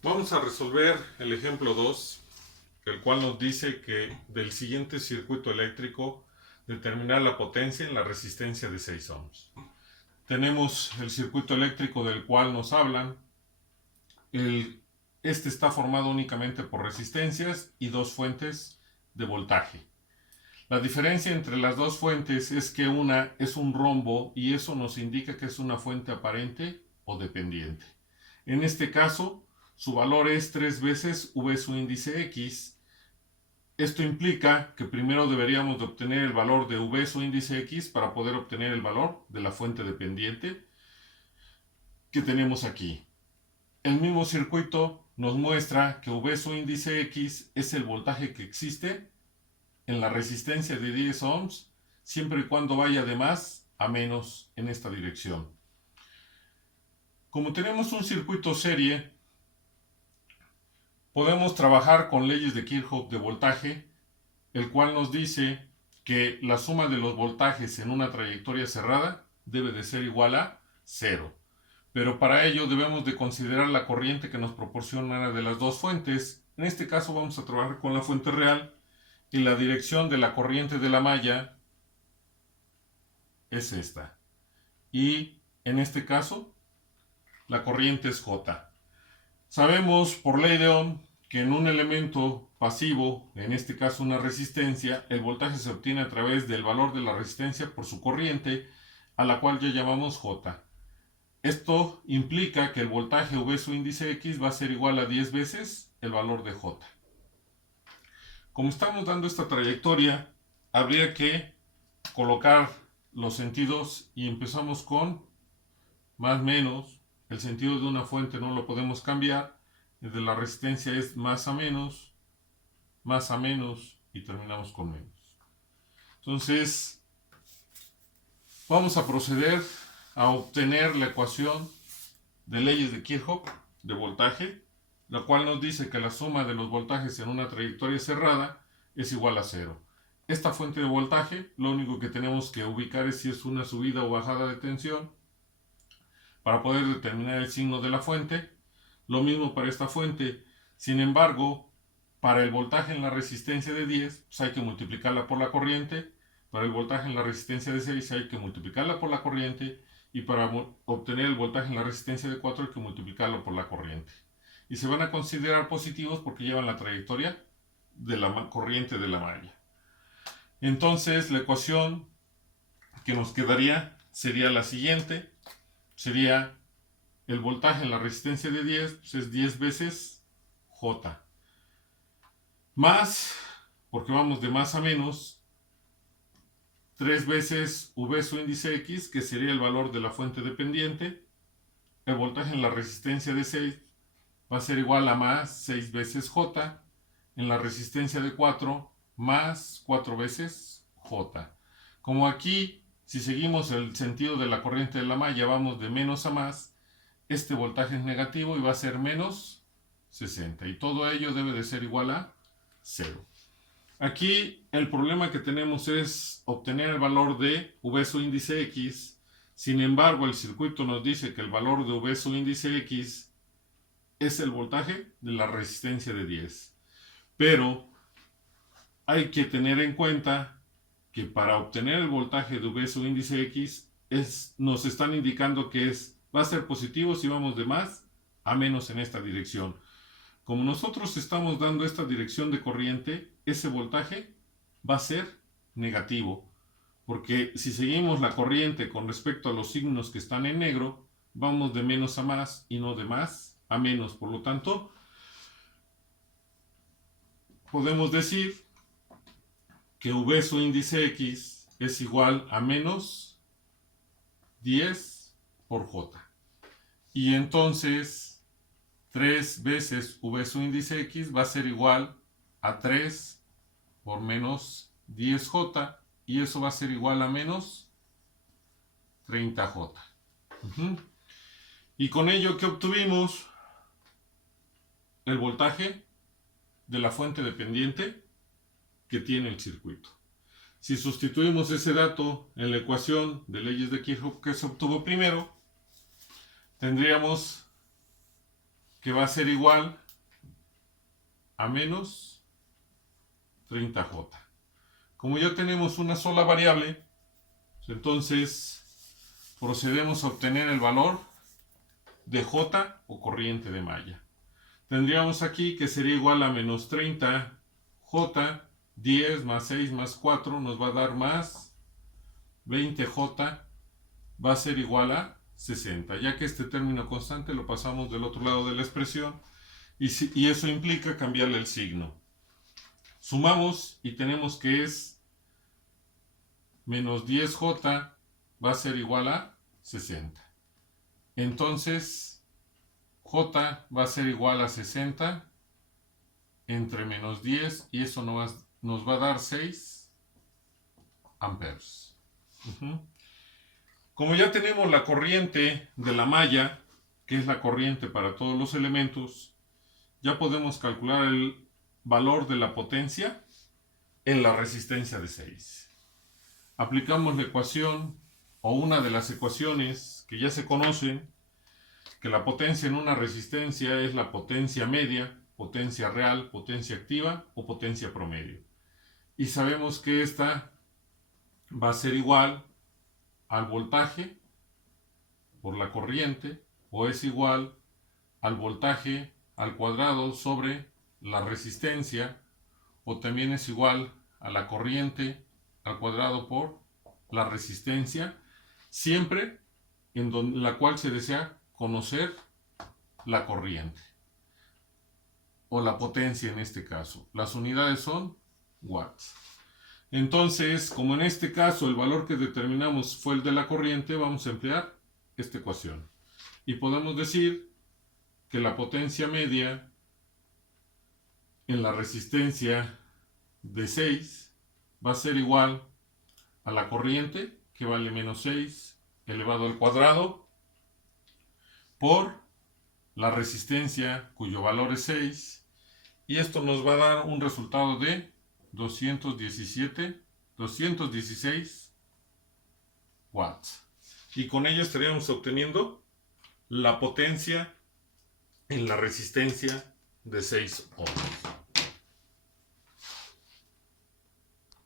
Vamos a resolver el ejemplo 2, el cual nos dice que del siguiente circuito eléctrico determinar la potencia en la resistencia de 6 ohms. Tenemos el circuito eléctrico del cual nos hablan. Este está formado únicamente por resistencias y dos fuentes de voltaje. La diferencia entre las dos fuentes es que una es un rombo y eso nos indica que es una fuente aparente o dependiente. En este caso, su valor es 3 veces V su índice X. Esto implica que primero deberíamos de obtener el valor de V su índice X para poder obtener el valor de la fuente dependiente que tenemos aquí. El mismo circuito nos muestra que V su índice X es el voltaje que existe en la resistencia de 10 ohms siempre y cuando vaya de más a menos en esta dirección. Como tenemos un circuito serie, podemos trabajar con leyes de Kirchhoff de voltaje, el cual nos dice que la suma de los voltajes en una trayectoria cerrada debe de ser igual a 0. Pero para ello debemos de considerar la corriente que nos proporciona una de las dos fuentes. En este caso vamos a trabajar con la fuente real y la dirección de la corriente de la malla es esta. Y en este caso la corriente es J. Sabemos por ley de Ohm que en un elemento pasivo, en este caso una resistencia, el voltaje se obtiene a través del valor de la resistencia por su corriente, a la cual ya llamamos J. Esto implica que el voltaje V su índice X va a ser igual a 10 veces el valor de J. Como estamos dando esta trayectoria, habría que colocar los sentidos y empezamos con más menos. El sentido de una fuente no lo podemos cambiar. El de la resistencia es más a menos y terminamos con menos. Entonces, vamos a proceder a obtener la ecuación de leyes de Kirchhoff de voltaje, la cual nos dice que la suma de los voltajes en una trayectoria cerrada es igual a 0. Esta fuente de voltaje, lo único que tenemos que ubicar es si es una subida o bajada de tensión para poder determinar el signo de la fuente. Lo mismo para esta fuente. Sin embargo, para el voltaje en la resistencia de 10, pues hay que multiplicarla por la corriente. Para el voltaje en la resistencia de 6 hay que multiplicarla por la corriente. Y para obtener el voltaje en la resistencia de 4 hay que multiplicarlo por la corriente. Y se van a considerar positivos porque llevan la trayectoria de la corriente de la malla. Entonces la ecuación que nos quedaría sería la siguiente. Sería el voltaje en la resistencia de 10, pues es 10 veces J. Más, porque vamos de más a menos, 3 veces V su índice X, que sería el valor de la fuente dependiente. El voltaje en la resistencia de 6 va a ser igual a más 6 veces J. En la resistencia de 4, más 4 veces J. Como aquí, si seguimos el sentido de la corriente de la malla, vamos de menos a más, este voltaje es negativo y va a ser menos 60. Y todo ello debe de ser igual a 0. Aquí el problema que tenemos es obtener el valor de V su índice X. Sin embargo, el circuito nos dice que el valor de V su índice X es el voltaje de la resistencia de 10. Pero hay que tener en cuenta que para obtener el voltaje de V su índice X nos están indicando que va a ser positivo si vamos de más a menos en esta dirección. Como nosotros estamos dando esta dirección de corriente, ese voltaje va a ser negativo, porque si seguimos la corriente con respecto a los signos que están en negro, vamos de menos a más y no de más a menos. Por lo tanto, podemos decir que V su índice X es igual a menos 10 por J. Y entonces 3 veces V su índice X va a ser igual a 3 por menos 10J, y eso va a ser igual a menos 30J. Y con ello, ¿qué obtuvimos? El voltaje de la fuente dependiente que tiene el circuito. Si sustituimos ese dato en la ecuación de leyes de Kirchhoff que se obtuvo primero, tendríamos que va a ser igual a menos 30J. Como ya tenemos una sola variable, entonces procedemos a obtener el valor de J o corriente de malla. Tendríamos aquí que sería igual a menos 30J, 10 más 6 más 4 nos va a dar más 20J, va a ser igual a 60, ya que este término constante lo pasamos del otro lado de la expresión y eso implica cambiarle el signo. Sumamos y tenemos que es menos 10J va a ser igual a 60. Entonces, J va a ser igual a 60 entre menos 10 y eso nos va a dar 6 amperes. Como ya tenemos la corriente de la malla, que es la corriente para todos los elementos, ya podemos calcular el valor de la potencia en la resistencia de 6. Aplicamos la ecuación o una de las ecuaciones que ya se conocen, que la potencia en una resistencia es la potencia media, potencia real, potencia activa o potencia promedio. Y sabemos que esta va a ser igual al voltaje por la corriente o es igual al voltaje al cuadrado sobre la resistencia o también es igual a la corriente al cuadrado por la resistencia, siempre en la cual se desea conocer la corriente o la potencia en este caso. Las unidades son watts. Entonces, como en este caso el valor que determinamos fue el de la corriente, vamos a emplear esta ecuación. Y podemos decir que la potencia media en la resistencia de 6 va a ser igual a la corriente, que vale menos 6 elevado al cuadrado, por la resistencia cuyo valor es 6. Y esto nos va a dar un resultado de 216 watts. Y con ello estaríamos obteniendo la potencia en la resistencia de 6 ohms.